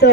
100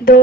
2